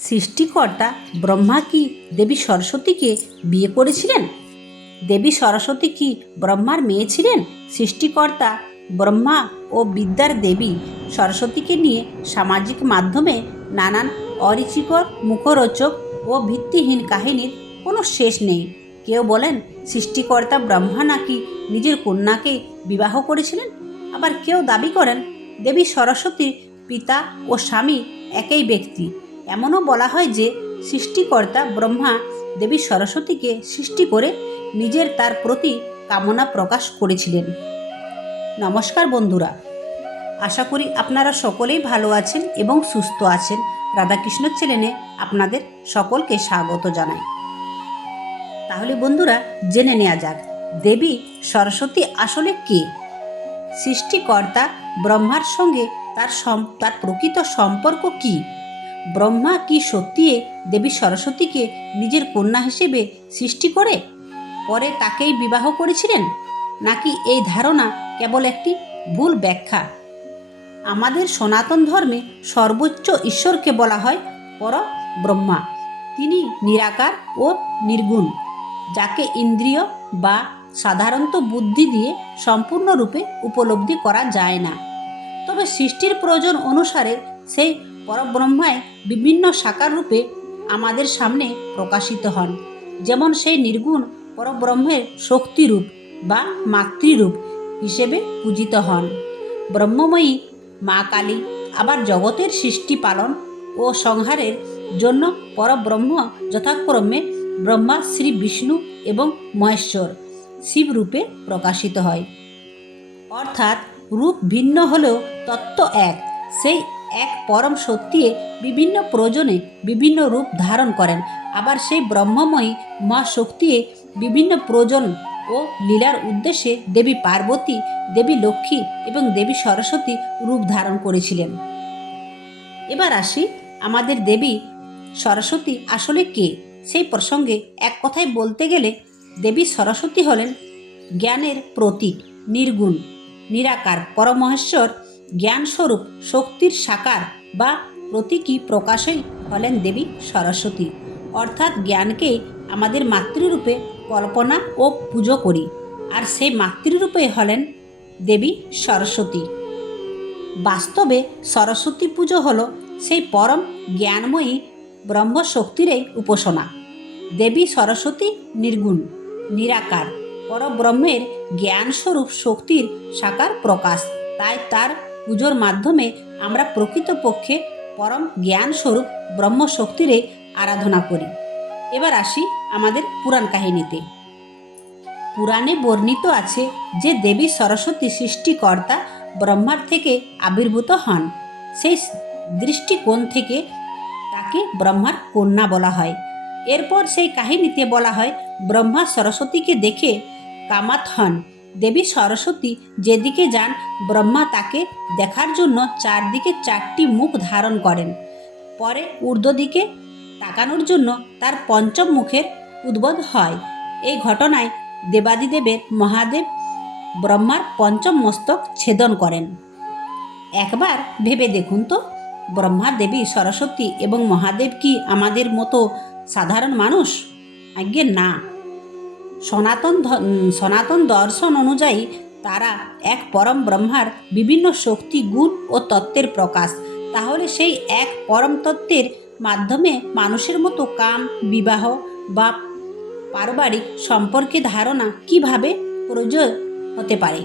সৃষ্টিকর্তা ব্রহ্মা কি দেবী সরস্বতীকে বিয়ে করেছিলেন? দেবী সরস্বতী কি ব্রহ্মার মেয়ে ছিলেন? সৃষ্টিকর্তা ব্রহ্মা ও বিদ্যার দেবী সরস্বতীকে নিয়ে সামাজিক মাধ্যমে নানান অরুচিকর, মুখরোচক ও ভিত্তিহীন কাহিনীর কোনো শেষ নেই। কেউ বলেন সৃষ্টিকর্তা ব্রহ্মা নাকি নিজের কন্যাকে বিবাহ করেছিলেন, আবার কেউ দাবি করেন দেবী সরস্বতীর পিতা ও স্বামী একই ব্যক্তি। এমনও বলা হয় যে সৃষ্টিকর্তা ব্রহ্মা দেবী সরস্বতীকে সৃষ্টি করে নিজের তার প্রতি কামনা প্রকাশ করেছিলেন। নমস্কার বন্ধুরা, আশা করি আপনারা সকলেই ভালো আছেন এবং সুস্থ আছেন। রাধাকৃষ্ণ চ্যানেলে আপনাদের সকলকে স্বাগত জানাই। তাহলে বন্ধুরা, জেনে নেওয়া যাক দেবী সরস্বতী আসলে কে। সৃষ্টিকর্তা ব্রহ্মার সঙ্গে তার প্রকৃত সম্পর্ক কি? ব্রহ্মা কি সত্যি দেবী সরস্বতীকে নিজের কন্যা হিসেবে সৃষ্টি করে পরে তাকেই বিবাহ করেছিলেন, নাকি এই ধারণা কেবল একটি ভুল ব্যাখ্যা? আমাদের সনাতন ধর্মে সর্বোচ্চ ঈশ্বরকে বলা হয় পরব্রহ্মা। তিনি নিরাকার ও নির্গুণ, যাকে ইন্দ্রিয় বা সাধারণত বুদ্ধি দিয়ে সম্পূর্ণরূপে উপলব্ধি করা যায় না। তবে সৃষ্টির প্রয়োজন অনুসারে সেই পরব্রহ্মায় বিভিন্ন সাকার রূপে আমাদের সামনে প্রকাশিত হন। যেমন সেই নির্গুণ পরব্রহ্মের শক্তিরূপ বা মাতৃরূপ হিসেবে পূজিত হন ব্রহ্মময়ী মা কালী। আবার জগতের সৃষ্টি, পালন ও সংহারের জন্য পরব্রহ্ম যথাক্রমে ব্রহ্মা, শ্রী বিষ্ণু এবং মহেশ্বর শিব রূপে প্রকাশিত হয়। অর্থাৎ রূপ ভিন্ন হলেও তত্ত্ব এক। সেই এক পরম সত্যি বিভিন্ন প্রয়োজনে বিভিন্ন রূপ ধারণ করেন। আবার সেই ব্রহ্মময়ী মা শক্তি বিভিন্ন প্রয়োজন ও লীলার উদ্দেশ্যে দেবী পার্বতী, দেবী লক্ষ্মী এবং দেবী সরস্বতী রূপ ধারণ করেছিলেন। এবার আসি আমাদের দেবী সরস্বতী আসলে কে সেই প্রসঙ্গে। এক কথায় বলতে গেলে দেবী সরস্বতী হলেন জ্ঞানের প্রতীক, নির্গুণ, নিরাকার পরমহেশ্বর জ্ঞানস্বরূপ শক্তির সাকার বা প্রতীকী প্রকাশই হলেন দেবী সরস্বতী। অর্থাৎ জ্ঞানকে আমাদের মাতৃরূপে কল্পনা ও পুজো করি, আর সেই মাতৃরূপে হলেন দেবী সরস্বতী। বাস্তবে সরস্বতী পুজো হলো সেই পরম জ্ঞানময়ী ব্রহ্মশক্তিরই উপাসনা। দেবী সরস্বতী নির্গুণ, নিরাকার পরব্রহ্মের জ্ঞানস্বরূপ শক্তির সাকার প্রকাশ। তাই তার পুজোর মাধ্যমে আমরা প্রকৃতপক্ষে পরম জ্ঞানস্বরূপ ব্রহ্মশক্তিরই আরাধনা করি। এবার আসি আমাদের পুরাণ কাহিনীতে। পুরাণে বর্ণিত আছে যে দেবী সরস্বতী সৃষ্টিকর্তা ব্রহ্মার থেকে আবির্ভূত হন। সেই দৃষ্টিকোণ থেকে তাকে ব্রহ্মার কন্যা বলা হয়। এরপর সেই কাহিনীতে বলা হয় ব্রহ্মা সরস্বতীকে দেখে কামাত হন। দেবী সরস্বতী যেদিকে যান ব্রহ্মা তাকে দেখার জন্য চারদিকে চারটি মুখ ধারণ করেন। পরে ঊর্ধ্ব দিকে তাকানোর জন্য তার পঞ্চম মুখের উদ্ভব হয়। এই ঘটনায় দেবাদিদেবের মহাদেব ব্রহ্মার পঞ্চম মস্তক ছেদন করেন। একবার ভেবে দেখুন তো, ব্রহ্মা, দেবী সরস্বতী এবং মহাদেব কি আমাদের মতো সাধারণ মানুষ? আজ্ঞে না। সনাতন দর্শন অনুযায়ী তারা এক পরম ব্রহ্মার বিভিন্ন শক্তি, গুণ ও তত্ত্বের প্রকাশ। তাহলে সেই এক পরম তত্ত্বের মাধ্যমে মানুষের মতো কাম, বিবাহ বা পারিবারিক সম্পর্কে ধারণা কিভাবে প্রযোজ্য হতে পারে?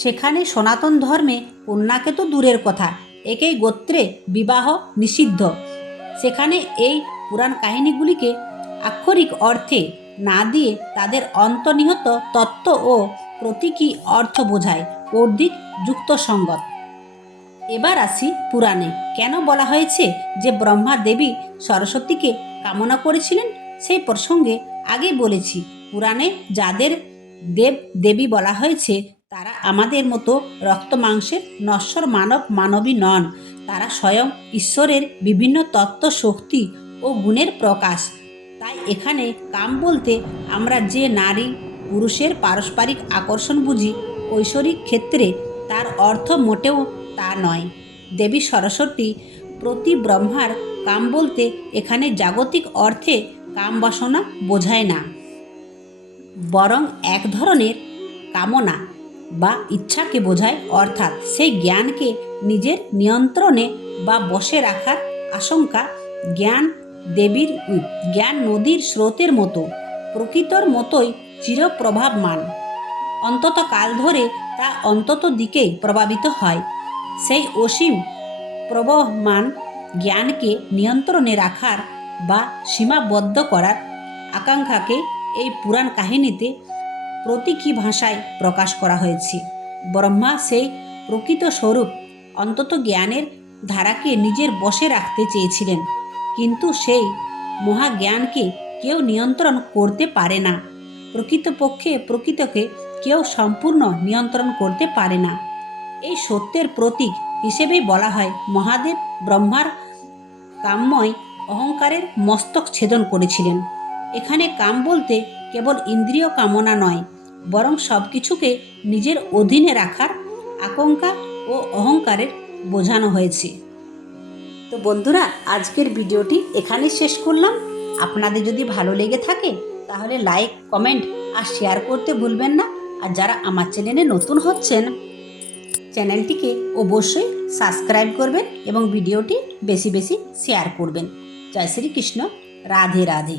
সেখানে সনাতন ধর্মে কন্যাকে তো দূরের কথা, একই গোত্রে বিবাহ নিষিদ্ধ। সেখানে এই পুরাণ কাহিনীগুলিকে আক্ষরিক অর্থে না দিয়ে তাদের অন্তর্নিহিত তত্ত্ব ও প্রতীকী অর্থ বোঝায় অধিক যুক্তিসঙ্গত। এবার আসি পুরাণে কেন বলা হয়েছে যে ব্রহ্মা দেবী সরস্বতীকে কামনা করেছিলেন সেই প্রসঙ্গে আগেই বলেছি। পুরাণে যাদের দেব দেবী বলা হয়েছে তারা আমাদের মতো রক্ত মাংসের নশ্বর মানবী নন। তারা স্বয়ং ঈশ্বরের বিভিন্ন তত্ত্ব, শক্তি ও গুণের প্রকাশ। তাই এখানে কাম বলতে আমরা যে নারী পুরুষের পারস্পরিক আকর্ষণ বুঝি, ঐশ্বরিক ক্ষেত্রে তার অর্থ মোটেও তা নয়। দেবী সরস্বতী প্রতি ব্রহ্মার কাম বলতে এখানে জাগতিক অর্থে কাম বাসনা বোঝায় না, বরং এক ধরনের কামনা বা ইচ্ছাকে বোঝায়, অর্থাৎ সেই জ্ঞানকে নিজের নিয়ন্ত্রণে বা বশে রাখার আশঙ্কা। জ্ঞান নদীর স্রোতের মতো, প্রকৃতর মতোই চিরপ্রভাবমান। অন্তত কাল ধরে তা অন্তত দিকেই প্রভাবিত হয়। সেই অসীম প্রবহমান জ্ঞানকে নিয়ন্ত্রণে রাখার বা সীমাবদ্ধ করার আকাঙ্ক্ষাকে এই পুরাণ কাহিনীতে প্রতীকী ভাষায় প্রকাশ করা হয়েছে। ব্রহ্মা সেই প্রকৃত স্বরূপ অন্তত জ্ঞানের ধারাকে নিজের বশে রাখতে চেয়েছিলেন, কিন্তু সেই মহাজ্ঞানকে কেউ নিয়ন্ত্রণ করতে পারে না। প্রকৃতপক্ষে প্রকৃতকে কেউ সম্পূর্ণ নিয়ন্ত্রণ করতে পারে না। এই সত্যের প্রতীক হিসেবেই বলা হয় মহাদেব ব্রহ্মার কামময় অহংকারের মস্তক ছেদন করেছিলেন। এখানে কাম বলতে কেবল ইন্দ্রিয় কামনা নয়, বরং সব কিছুকে নিজের অধীনে রাখার আকাঙ্ক্ষা ও অহংকারের বোঝানো হয়েছে। তো বন্ধুরা, আজকের ভিডিওটি এখানেই শেষ করলাম। আপনাদের যদি ভালো লেগে থাকে তাহলে লাইক, কমেন্ট আর শেয়ার করতে ভুলবেন না। আর যারা আমার চ্যানেলে নতুন হচ্ছেন, চ্যানেলটিকে অবশ্যই সাবস্ক্রাইব করবেন এবং ভিডিওটি বেশি বেশি শেয়ার করবেন। জয় শ্রীকৃষ্ণ। রাধে রাধে।